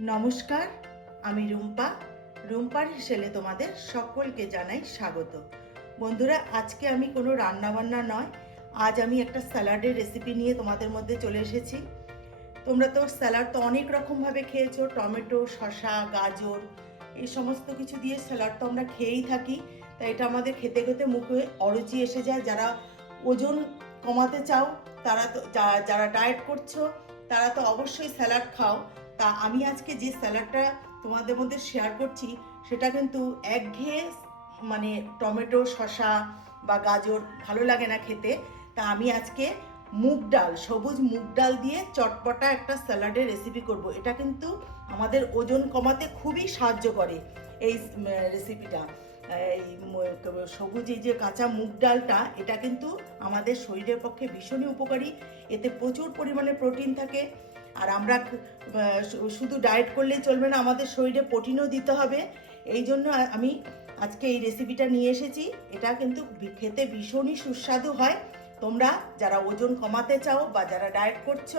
নমস্কার, আমি রুম্পা। রুম্পার হিসেলে তোমাদের সকলকে জানাই স্বাগত। বন্ধুরা, আজকে আমি কোনো রান্নাবান্না নয়, আজ আমি একটা স্যালাডের রেসিপি নিয়ে তোমাদের মধ্যে চলে এসেছি। তোমরা তো স্যালাড তো অনেক রকমভাবে খেয়েছো, টমেটো, শসা, গাজর, এই সমস্ত কিছু দিয়ে স্যালাড তো আমরা খেয়েই থাকি, তাই এটা আমাদের খেতে খেতে মুখে অরুচি এসে যায়। যারা ওজন কমাতে চাও, তারা তো যারা ডায়েট করছ, তারা তো অবশ্যই স্যালাড খাও। তা আমি আজকে যে স্যালাডটা তোমাদের মধ্যে শেয়ার করছি, সেটা কিন্তু একঘেয়ে মানে টমেটো, শসা বা গাজর ভালো লাগে না খেতে। তা আমি আজকে মুগ ডাল, সবুজ মুগ ডাল দিয়ে চটপটা একটা স্যালাডের রেসিপি করব। এটা কিন্তু আমাদের ওজন কমাতে খুবই সাহায্য করে এই রেসিপিটা এই সবুজ এই যে কাঁচা মুগ ডালটা, এটা কিন্তু আমাদের শরীরের পক্ষে ভীষণই উপকারী। এতে প্রচুর পরিমাণে প্রোটিন থাকে। আর আমরা শুধু ডায়েট করলেই চলবে না আমাদের শরীরে প্রোটিনও দিতে হবে। এই জন্য আমি আজকে এই রেসিপিটা নিয়ে এসেছি। এটা কিন্তু খেতে ভীষণই সুস্বাদু হয়। তোমরা যারা ওজন কমাতে চাও বা যারা ডায়েট করছ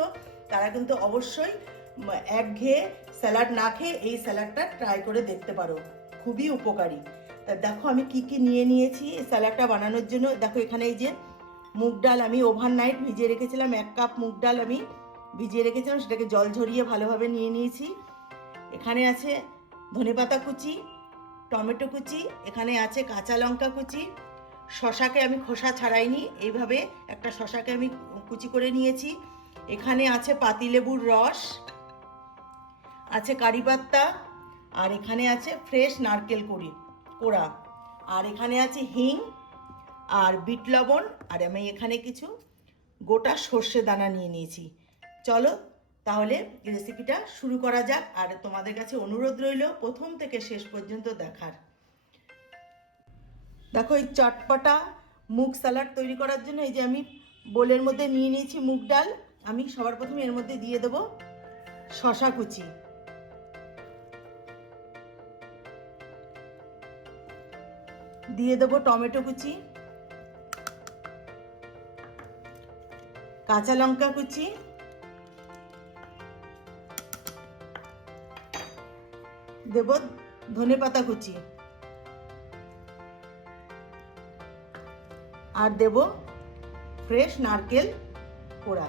তারা কিন্তু অবশ্যই উম, একঘেয়ে স্যালাড না খেয়ে এই স্যালাডটা ট্রাই করে দেখতে পারো। খুবই উপকারী। তা দেখো আমি কি কি নিয়ে নিয়েছি এই স্যালাডটা বানানোর জন্য। দেখো এখানে এই যে মুগ ডাল আমি ওভারনাইট ভিজিয়ে রেখেছিলাম। এক কাপ মুগ ডাল আমি ভিজিয়ে রেখেছিলাম, সেটাকে জল ঝরিয়ে ভালোভাবে নিয়ে নিয়েছি। এখানে আছে ধনেপাতা কুচি, টমেটো কুচি, এখানে আছে কাঁচা লঙ্কা কুচি। শশাকে আমি খোসা ছাড়াইনি, এইভাবে একটা শশাকে আমি কুচি করে নিয়েছি। এখানে আছে পাতিলেবুর রস, আছে কারি পাত্তা, আর এখানে আছে ফ্রেশ নারকেল কুড়ি কোড়া। আর এখানে আছে হিং, আর বিট লবণ, আর আমি এখানে কিছু গোটা সর্ষে দানা নিয়ে নিয়েছি। চলো, তাহলে রেসিপিটা শুরু করা যাক। আর তোমাদের কাছে অনুরোধ রইল, প্রথম থেকে শেষ পর্যন্ত দেখার। দেখো, এই চটপটা মুগ স্যালাড তৈরি করার জন্য, এই যে আমি বোলের মধ্যে নিয়ে নিয়েছি মুগ ডাল। আমি সবার প্রথমে এর মধ্যে দিয়ে দেবো শশা কুচি। দিয়ে দেবো টমেটো কুচি, কাঁচা লঙ্কা কুচি দেব ধনে পাতা কুচি। আর দেব ফ্রেশ নারকেল কোড়া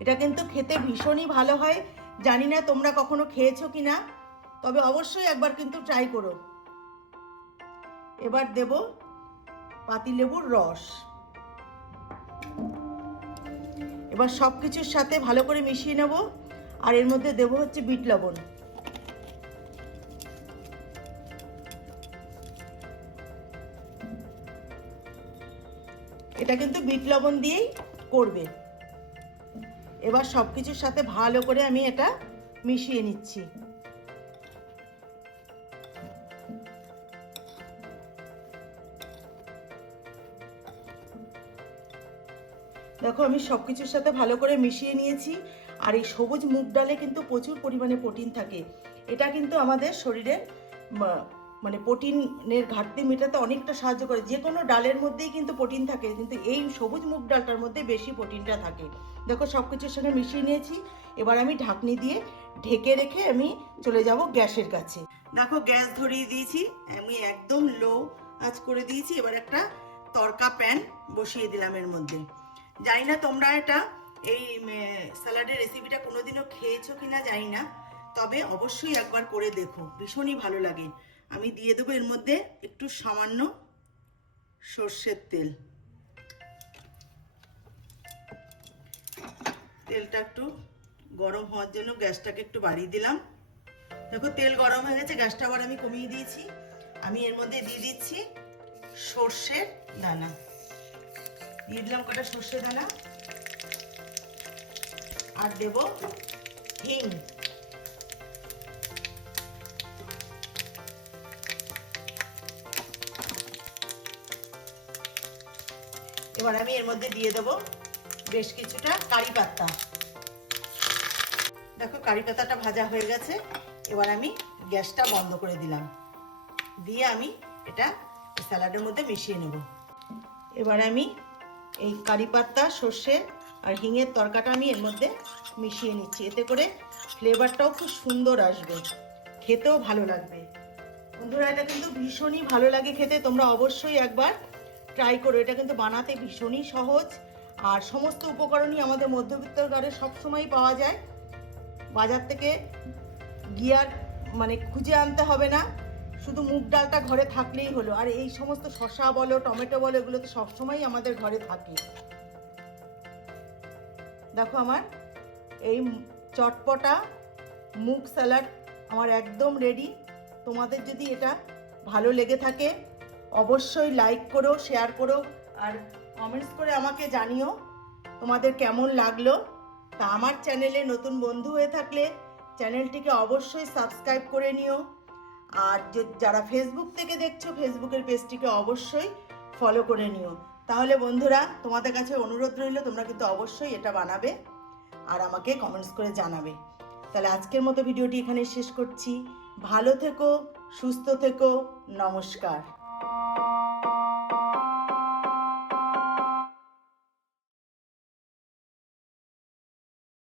এটা কিন্তু খেতে ভীষণই ভালো হয়। জানি না তোমরা কখনো খেয়েছো কি না তবে অবশ্যই একবার কিন্তু ট্রাই করো। এবার দেব পাতিলেবুর রস। এবার সব কিছুর সাথে ভালো করে মিশিয়ে নেব। আর এর মধ্যে দেব হচ্ছে বিট লবণ। এটা কিন্তু বিট লবণ দিয়েই করবে। এবার সব কিছুর সাথে ভালো করে আমি এটা মিশিয়ে নিচ্ছি। দেখো, আমি সব কিছুর সাথে ভালো করে মিশিয়ে নিয়েছি। আর এই সবুজ মুগ ডালে কিন্তু প্রচুর পরিমাণে প্রোটিন থাকে। এটা কিন্তু আমাদের শরীরের, মা- মানে প্রোটিনের ঘাটতি মেটাতে অনেকটা সাহায্য করে। যে কোনো ডালের মধ্যেই কিন্তু প্রোটিন থাকে, কিন্তু এই সবুজ মুগ ডালটার মধ্যে বেশি প্রোটিনটা থাকে। দেখো সব কিছুর সঙ্গে মিশিয়ে নিয়েছি। এবার আমি ঢাকনি দিয়ে ঢেকে রেখে আমি চলে যাব গ্যাসের কাছে। দেখো, গ্যাস ধরিয়ে দিয়েছি। আমি একদম লো আঁচ করে দিয়েছি। এবার একটা তরকা প্যান বসিয়ে দিলাম এর মধ্যে। জানি না তোমরা এটা, এই স্যালাডের রেসিপিটা কোনোদিনও খেয়েছো কিনা জানি না, তবে অবশ্যই একবার করে দেখো, ভীষণই ভালো লাগে। আমি দিয়ে দেবো এর মধ্যে একটু সামান্য সর্ষের তেল। তেলটা একটু গরম হওয়ার জন্য গ্যাসটাকে একটু বাড়িয়ে দিলাম। দেখো, তেল গরম হয়ে গেছে, গ্যাসটা আবার আমি কমিয়ে দিয়েছি। আমি এর মধ্যে দিয়ে দিচ্ছি সর্ষের দানা। দিয়ে দিলাম কটা সর্ষে দানা। আর দেব হিং। এবার আমি এর মধ্যে দিয়ে দেব বেশ কিছুটা কারি পাত্তা দেখো, কারি পাতাটা ভাজা হয়ে গেছে। এবার আমি গ্যাসটা বন্ধ করে দিলাম। দিয়ে আমি এটা স্যালাডের মধ্যে মিশিয়ে নেব। এবার আমি এই কারি পাত্তা সর্ষে আর হিঙের তরকাটা আমি এর মধ্যে মিশিয়ে নিচ্ছি। এতে করে ফ্লেভারটাও খুব সুন্দর আসবে। খেতেও ভালো লাগবে। বন্ধুরা, এটা কিন্তু ভীষণই ভালো লাগে খেতে। তোমরা অবশ্যই একবার ট্রাই করো। এটা কিন্তু বানাতে ভীষণই সহজ। আর সমস্ত উপকরণই আমাদের মধ্যবিত্ত ঘরে সবসময়ই পাওয়া যায়। বাজার থেকে গিয়ার মানে খুঁজে আনতে হবে না। শুধু মুগ ডালটা ঘরে থাকলেই হলো। আর এই সমস্ত শশা বলো, টমেটো বলো, এগুলো তো সবসময়ই আমাদের ঘরে থাকে। দেখো আমার, এই চটপটা, মুগ স্যালাড আমার একদম রেডি তোমাদের যদি এটা ভালো লেগে থাকে, অবশ্যই লাইক করো শেয়ার করো, আর কমেন্টস করে আমাকে জানিও তোমাদের কেমন লাগল। তা আমার চ্যানেলে নতুন বন্ধু হয়ে থাকলে চ্যানেলটিকে অবশ্যই সাবস্ক্রাইব করে নিও। আর যারা ফেসবুক থেকে দেখছ ফেসবুকের পেজটিকে অবশ্যই ফলো করে নিও। তাহলে বন্ধুরা, তোমাদের কাছে অনুরোধ রইল, তোমরা কিন্তু অবশ্যই এটা বানাবে আর আমাকে কমেন্টস করে জানাবে। তাহলে আজকের মতো ভিডিওটি এখানে শেষ করছি। ভালো থেকো, সুস্থ থেকো, নমস্কার।